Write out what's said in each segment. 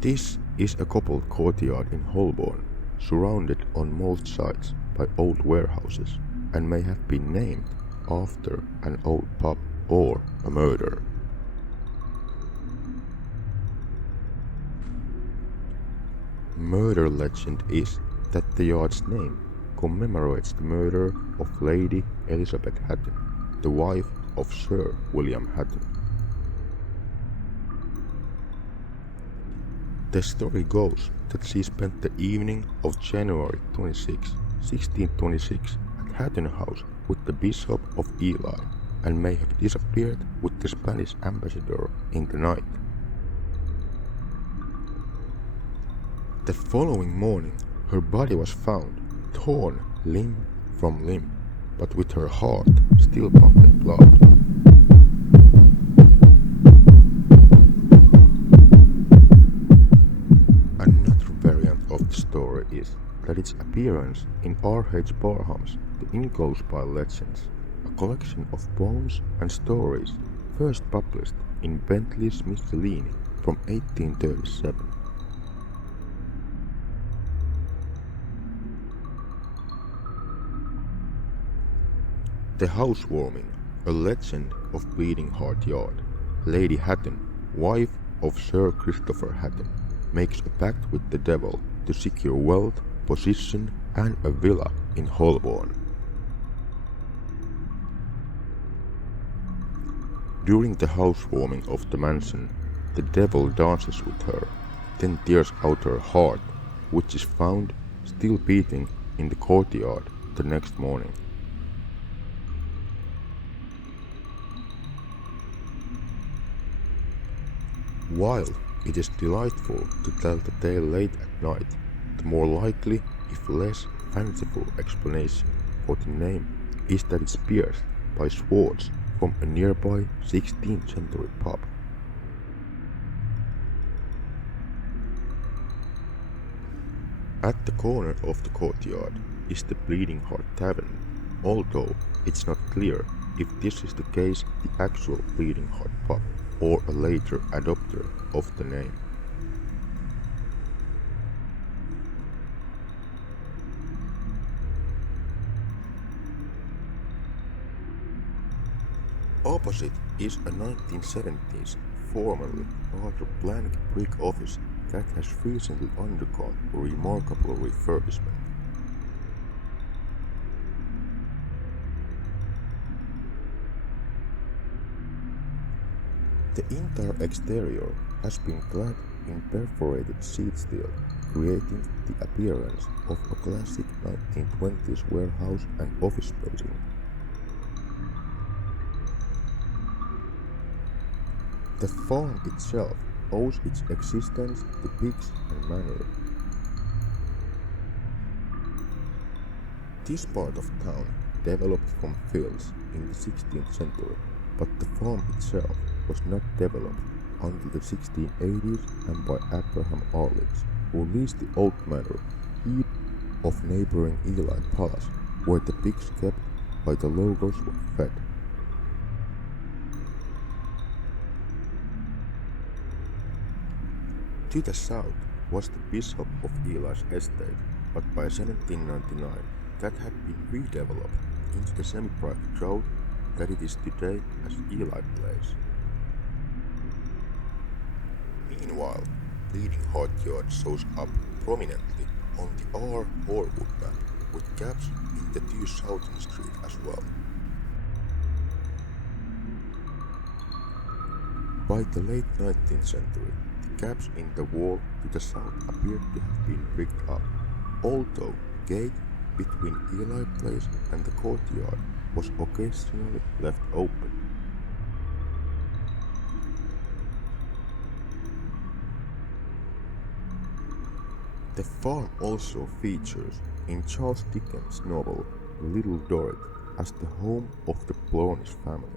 This is a cobbled courtyard in Holborn, surrounded on both sides by old warehouses, and may have been named after an old pub or a murder. Murder legend is that the yard's name commemorates the murder of Lady Elizabeth Hatton, the wife of Sir William Hatton. The story goes that she spent the evening of January 26, 1626 at Hatton House with the Bishop of Ely and may have disappeared with the Spanish ambassador in the night. The following morning, her body was found, torn limb from limb, but with her heart still pumping blood. Another variant of the story is that its appearance in R.H. Barham's The Inglesby Legends, a collection of poems and stories first published in Bentley's Miscellany from 1837. The housewarming, a legend of Bleeding Heart Yard. Lady Hatton, wife of Sir Christopher Hatton, makes a pact with the devil to secure wealth, position, and a villa in Holborn. During the housewarming of the mansion, the devil dances with her, then tears out her heart, which is found still beating in the courtyard the next morning. While it is delightful to tell the tale late at night, the more likely, if less fanciful explanation for the name is that it's pierced by swords from a nearby 16th century pub. At the corner of the courtyard is the Bleeding Heart Tavern, although it's not clear if this is the case the actual Bleeding Heart pub or a later adopter of the name. Opposite is a 1970s, formerly rather blank brick office that has recently undergone a remarkable refurbishment. The entire exterior has been clad in perforated sheet steel, creating the appearance of a classic 1920s warehouse and office building. The farm itself owes its existence to pigs and manure. This part of town developed from fields in the 16th century, but the farm itself was not developed until the 1680s and by Abraham Arledge, who leased the old manor heap of neighboring Ely Palace, where the pigs kept by the locals were fed. To the south was the Bishop of Ely's estate, but by 1799 that had been redeveloped into the semi-private road that it is today as Ely Place. Meanwhile, Bleeding Heart Yard shows up prominently on the R. Horwood map, with gaps in the 2 Southern Street as well. By the late 19th century, the gaps in the wall to the south appeared to have been bricked up, although the gate between Ely Place and the courtyard was occasionally left open. The farm also features in Charles Dickens' novel Little Dorrit as the home of the Plornish family.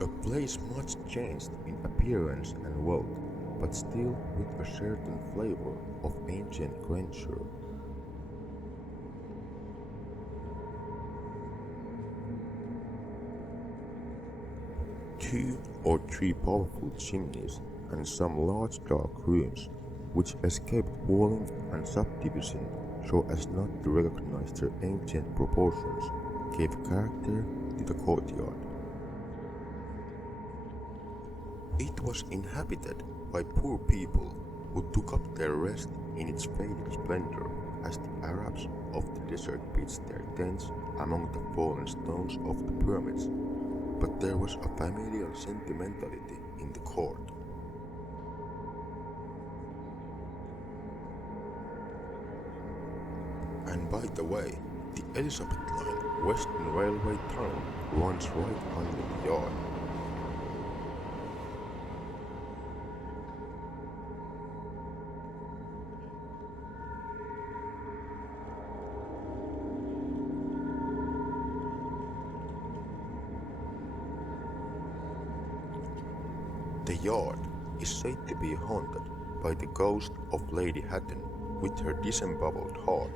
A place much changed in appearance and wealth, but still with a certain flavor of ancient grandeur. To 2 or 3 powerful chimneys and some large dark rooms, which escaped walling and subdivision so as not to recognize their ancient proportions, gave character to the courtyard. It was inhabited by poor people who took up their rest in its fading splendor as the Arabs of the desert pitched their tents among the fallen stones of the pyramids, but there was a familial sentimentality in the court. And by the way, the Elizabeth Line Western Railway tunnel runs right under the yard. The yard is said to be haunted by the ghost of Lady Hatton with her disemboweled heart,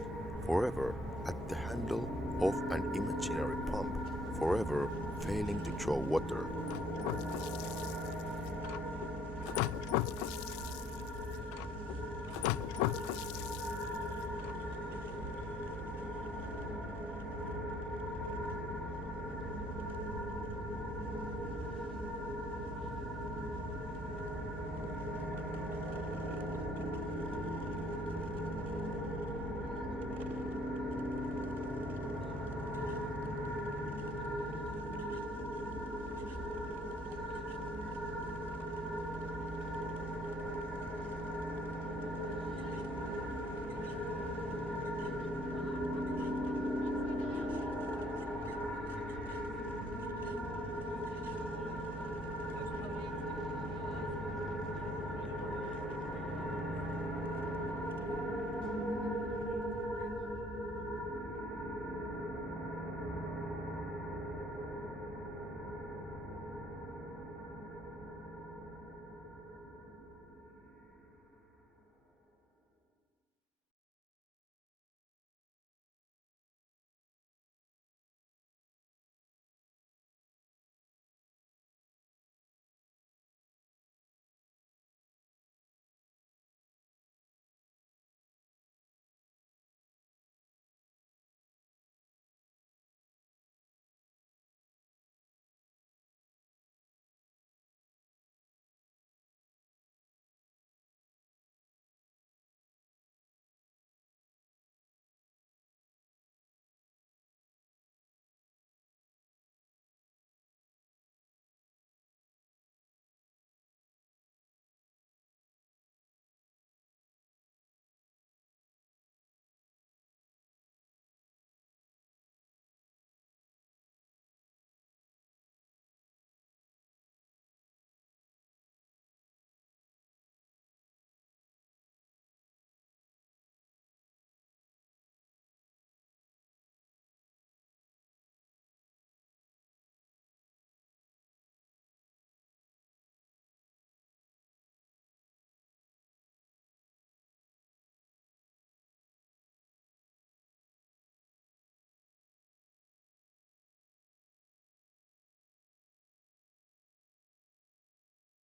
forever at the handle of an imaginary pump, forever failing to draw water.